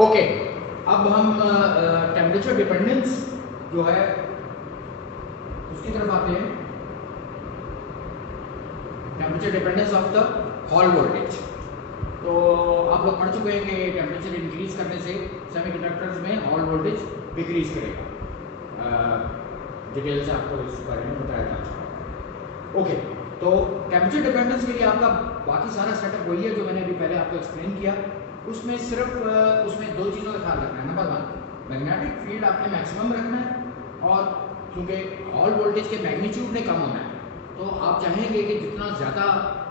Okay, अब हम temperature dependence जो है उसकी तरफ आते हैं। Temperature dependence of the hall voltage. तो आप लोग पढ़ चुके हैं कि टेम्परेचर इंक्रीज करने से सेमीकंडक्टर्स में हॉल वोल्टेज डिक्रीज करेगा। डिटेल से आपको इस बारे में बताया जा चुका है। ओके, तो टेम्परेचर डिपेंडेंस के लिए आपका बाकी सारा सेटअप वही है जो मैंने अभी पहले आपको एक्सप्लेन किया। उसमें सिर्फ उसमें दो चीज़ों का ख्याल रखना है। नंबर 1, मैग्नेटिक फील्ड आपने मैक्सिमम रखना है, और क्योंकि हॉल वोल्टेज के मैग्नीट्यूड ने कम होना है, तो आप चाहेंगे कि जितना ज़्यादा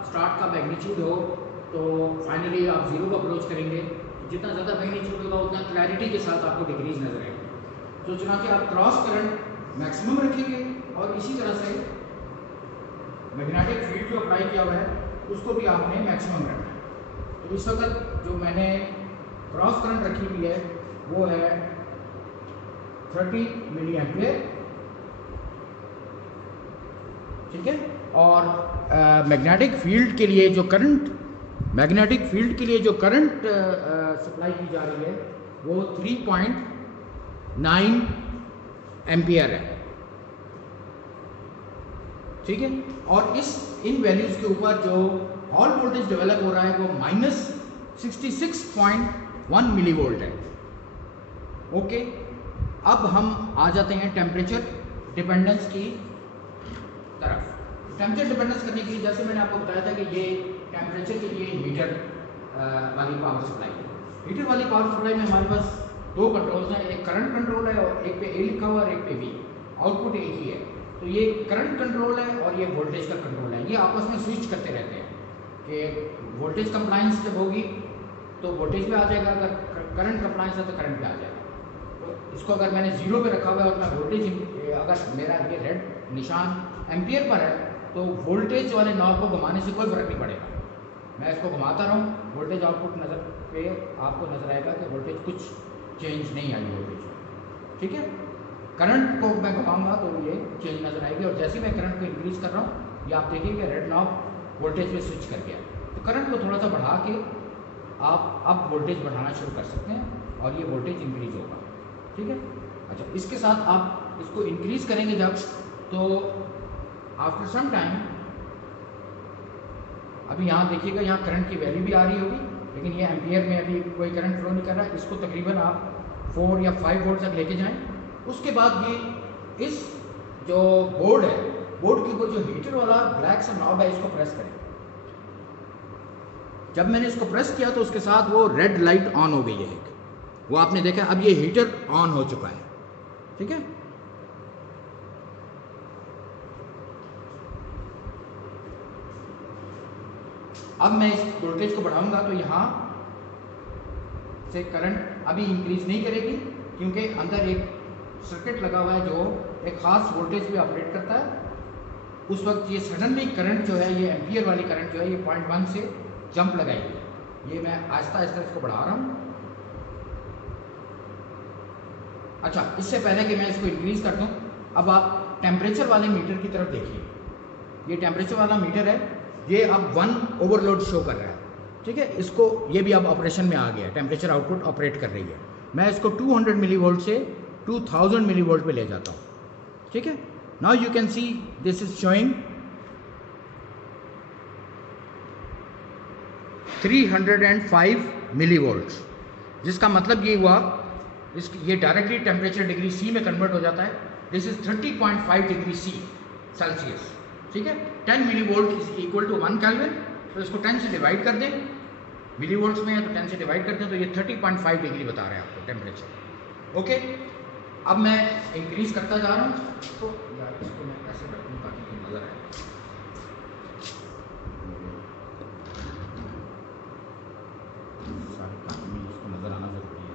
स्टार्ट का मैग्नीट्यूड हो तो फाइनली आप ज़ीरो को अप्रोच करेंगे। जितना ज़्यादा मैग्नीट्यूड होगा उतना क्लैरिटी के साथ आपको डिक्रीज नजर आएगी। तो चुनांचे आप क्रॉस करंट मैक्सिमम रखेंगे, और इसी तरह से मैग्नेटिक फील्ड जो अप्लाई किया हुआ है उसको भी आपने मैक्सिमम रखना है। तो इस वक्त जो मैंने क्रॉस करंट रखी हुई है वो है 30 मिली एम्पियर, ठीक है। और मैग्नेटिक फील्ड के लिए जो करंट सप्लाई की जा रही है वो 3.9 एम्पियर है, ठीक है। और इन वैल्यूज के ऊपर जो हॉल वोल्टेज डेवलप हो रहा है वो -66.1 मिली वोल्ट है। ओके, अब हम आ जाते हैं टेम्परेचर डिपेंडेंस की तरफ। टेम्परेचर डिपेंडेंस करने के लिए जैसे मैंने आपको बताया था कि ये टेम्परेचर के लिए हीटर वाली पावर सप्लाई है। हीटर वाली पावर सप्लाई में हमारे पास दो कंट्रोल्स हैं, एक करंट कंट्रोल है और एक पे ए लिखा हुआ है और एक पे बी। आउटपुट एक ही है। तो ये करंट कंट्रोल है और ये वोल्टेज का कंट्रोल है। ये आपस में स्विच करते रहते हैं कि वोल्टेज कंप्लायंस जब होगी तो वोल्टेज पे आ जाएगा, अगर करंट कंप्लायंस है तो करंट पे आ जाएगा। तो इसको अगर मैंने 0 पे रखा हुआ है और मैं वोल्टेज, अगर मेरा ये रेड निशान एम्पियर पर है तो वोल्टेज वाले नॉब को घुमाने से कोई फर्क नहीं पड़ेगा। मैं इसको घुमाता रहूँ, वोल्टेज आउटपुट नज़र पे आपको नज़र आएगा कि वोल्टेज कुछ चेंज नहीं आई वोल्टेज, ठीक है। करंट को मैं घुमाऊंगा तो ये चेंज नज़र आएगी, और जैसे मैं करंट को इंक्रीज कर रहा हूँ ये आप देखिए रेड नॉब वोल्टेज पे स्विच कर गया। तो करंट को थोड़ा सा बढ़ा के आप अब वोल्टेज बढ़ाना शुरू कर सकते हैं और ये वोल्टेज इंक्रीज होगा, ठीक है। अच्छा, इसके साथ आप इसको इंक्रीज करेंगे जब, तो आफ्टर सम टाइम, अभी यहाँ देखिएगा यहाँ करंट की वैल्यू भी आ रही होगी, लेकिन ये एम्पियर में अभी कोई करंट फ्लो नहीं कर रहा है। इसको तकरीबन आप 4 या 5 वोल्ट तक लेके जाएं। उसके बाद ये इस जो बोर्ड है, बोर्ड के ऊपर जो हीटर वाला ब्लैक सा नॉब है इसको प्रेस करें। जब मैंने इसको प्रेस किया तो उसके साथ वो रेड लाइट ऑन हो गई है एक, वो आपने देखा। अब ये हीटर ऑन हो चुका है, ठीक है। अब मैं इस वोल्टेज को बढ़ाऊंगा तो यहाँ से करंट अभी इंक्रीज नहीं करेगी, क्योंकि अंदर एक सर्किट लगा हुआ है जो एक खास वोल्टेज पे ऑपरेट करता है। उस वक्त ये सडनली करंट जो है, ये एम्पियर वाली करंट जो है, ये 0.1 से जंप लगाएगी। ये मैं आहिस्ता आहिस्ता इसको बढ़ा रहा हूँ। अच्छा, इससे पहले कि मैं इसको इंक्रीज कर दूँ, अब आप टेम्परेचर वाले मीटर की तरफ देखिए। ये टेम्परेचर वाला मीटर है, ये अब 1 ओवरलोड शो कर रहा है, ठीक है। इसको, ये भी अब ऑपरेशन में आ गया, टेम्परेचर आउटपुट ऑपरेट कर रही है। मैं इसको 200 मिली वोल्ट से 2000 मिली वोल्ट पे ले जाता हूँ, ठीक है। Now you can see this is showing 305 milli volt, जिसका मतलब ये हुआ ये डायरेक्टली टेम्परेचर डिग्री सी में कन्वर्ट हो जाता है। This is 30.5 degree C Celsius, ठीक है। 10 milli volt is equal to 1 Kelvin. तो इसको 10 से डिवाइड कर दें, मिली वोल्ट्स में है तो 10 से डिवाइड कर दें, तो ये 30.5 डिग्री बता रहे हैं आपको टेम्परेचर। ओके, अब मैं इंक्रीज करता जा रहा हूँ। तो यार इसको मैं कैसे रखूँ ताकि नज़र आए। सारे काम में इसको नज़र आना जरूरी है।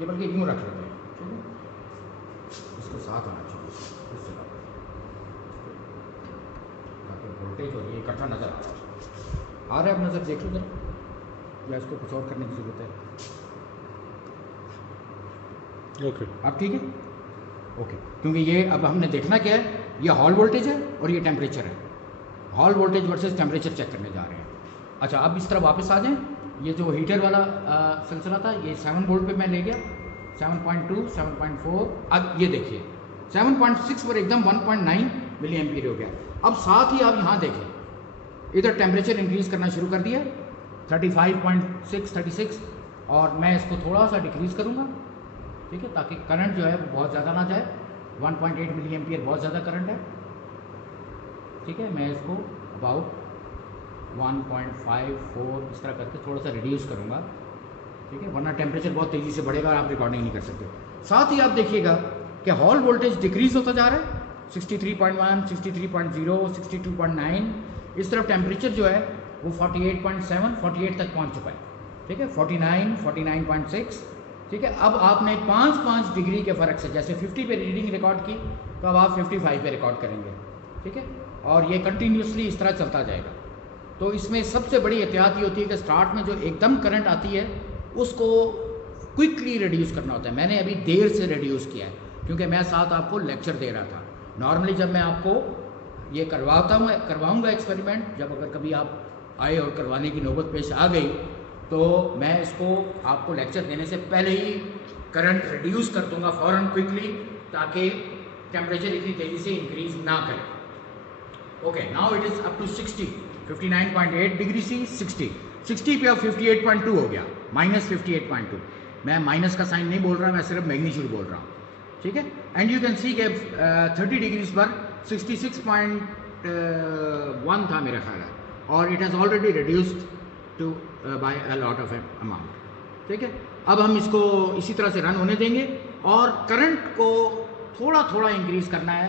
ये बल्कि यूँ रख लेते हैं, ठीक है। इसको साथ आना चाहिए, इससे ताकि वोल्टेज और ये इकट्ठा नज़र आ रहा है। अब नज़र देख लो जरा, या इसको कुछ और करने की ज़रूरत है? ओके, अब ठीक है। ओके, क्योंकि ये अब हमने देखना क्या है, ये हॉल वोल्टेज है और ये टेम्परेचर है। Hall voltage versus temperature check करने जा रहे हैं। अच्छा, अब इस तरह वापस आ जाएं। ये जो हीटर वाला सिलसिला था ये 7 वोल्ट पे मैं ले गया, 7.2, 7.4, अब ये देखिए 7.6 पर एकदम 1.9 मिली एम्पीयर हो गया। अब साथ ही आप यहाँ देखें इधर टेम्परेचर इंक्रीज़ करना शुरू कर दिया 35.6, 36, और मैं इसको थोड़ा सा डिक्रीज़ करूँगा, ठीक है, ताकि करंट जो है वो बहुत ज़्यादा ना जाए। 1.8 मिली एम्पीयर बहुत ज़्यादा करंट है, ठीक है। मैं इसको अबाउट 1.54 इस तरह करके थोड़ा सा रिड्यूस करूँगा, ठीक है, वरना टेम्परेचर बहुत तेज़ी से बढ़ेगा और आप रिकॉर्डिंग नहीं कर सकते। साथ ही आप देखिएगा कि हॉल वोल्टेज डिक्रीज होता जा रहा है 63.1, 63.0, 62.9, इस तरफ टेम्परेचर जो है वो 48.7, 48 तक पहुँच चुका है, ठीक है, 49, 49.6, ठीक है। अब आपने 5 डिग्री के फ़र्क से, जैसे 50 पे रीडिंग रिकॉर्ड की तो अब आप 55 पे रिकॉर्ड करेंगे, ठीक है, और ये कंटिन्यूसली इस तरह चलता जाएगा। तो इसमें सबसे बड़ी एहतियात ये होती है कि स्टार्ट में जो एकदम करंट आती है उसको क्विकली रिड्यूस करना होता है। मैंने अभी देर से रिड्यूस किया है क्योंकि मैं साथ आपको लेक्चर दे रहा था। नॉर्मली जब मैं आपको ये करवाऊँगा एक्सपेरिमेंट, जब अगर कभी आप आए और करवाने की नौबत पेश आ गई तो मैं इसको आपको लेक्चर देने से पहले ही करंट रिड्यूस कर दूंगा फ़ौरन क्विकली, ताकि टेम्परेचर इतनी तेज़ी से इंक्रीज ना करे। Okay, now it is up to 60, 59.8 degree C, 60 पे अब 58.2 हो गया, -58.2। मैं माइनस का साइन नहीं बोल रहा, मैं सिर्फ मैग्नीट्यूड बोल रहा हूँ, ठीक है। एंड यू कैन सी के 30 डिग्रीज पर 66.1 था मेरा ख्याल है, और it has already reduced to by a lot of amount, ठीक है। अब हम इसको इसी तरह से रन होने देंगे और करंट को थोड़ा थोड़ा इंक्रीज़ करना है।